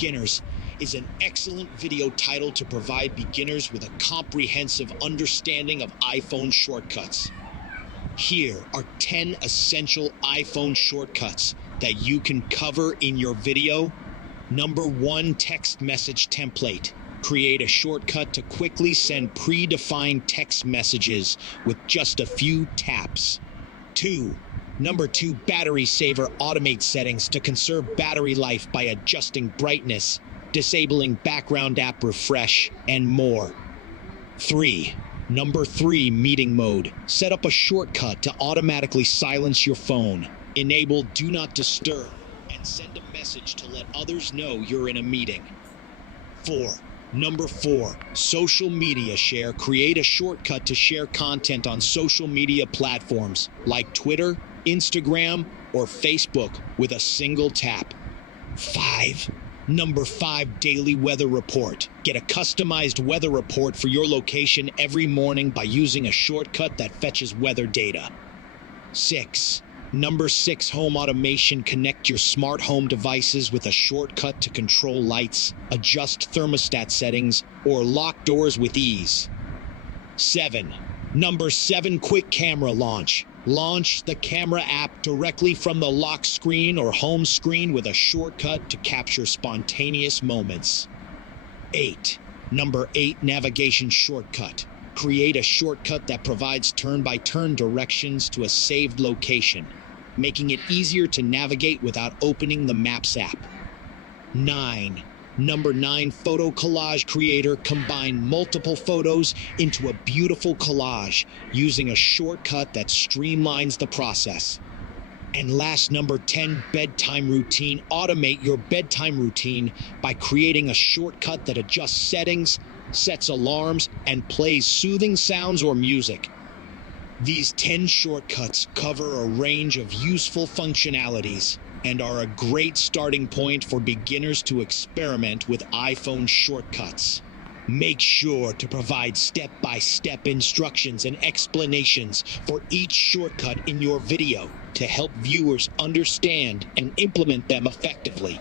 Beginners is an excellent video title to provide beginners with a comprehensive understanding of iPhone shortcuts. Here are 10 essential iPhone shortcuts that you can cover in your video. Number 1, text message template. Create a shortcut to quickly send predefined text messages with just a few taps. Number 2, battery saver. Automate settings to conserve battery life by adjusting brightness, disabling background app refresh, and more. Number 3, meeting mode. Set up a shortcut to automatically silence your phone. Enable Do Not Disturb and send a message to let others know you're in a meeting. Number 4, social media share. Create a shortcut to share content on social media platforms like Twitter, Instagram, or Facebook with a single tap. Number 5, daily weather report. Get a customized weather report for your location every morning by using a shortcut that fetches weather data. Number 6, home automation. Connect your smart home devices with a shortcut to control lights, adjust thermostat settings, or lock doors with ease. Number 7, quick camera launch. Launch the camera app directly from the lock screen or home screen with a shortcut to capture spontaneous moments. Number 8, navigation shortcut. Create a shortcut that provides turn-by-turn directions to a saved location, making it easier to navigate without opening the Maps app. Number 9, photo collage creator. Combine multiple photos into a beautiful collage using a shortcut that streamlines the process. And last, number 10, bedtime routine. Automate your bedtime routine by creating a shortcut that adjusts settings, sets alarms, and plays soothing sounds or music. These 10 shortcuts cover a range of useful functionalities and are a great starting point for beginners to experiment with iPhone shortcuts. Make sure to provide step-by-step instructions and explanations for each shortcut in your video to help viewers understand and implement them effectively.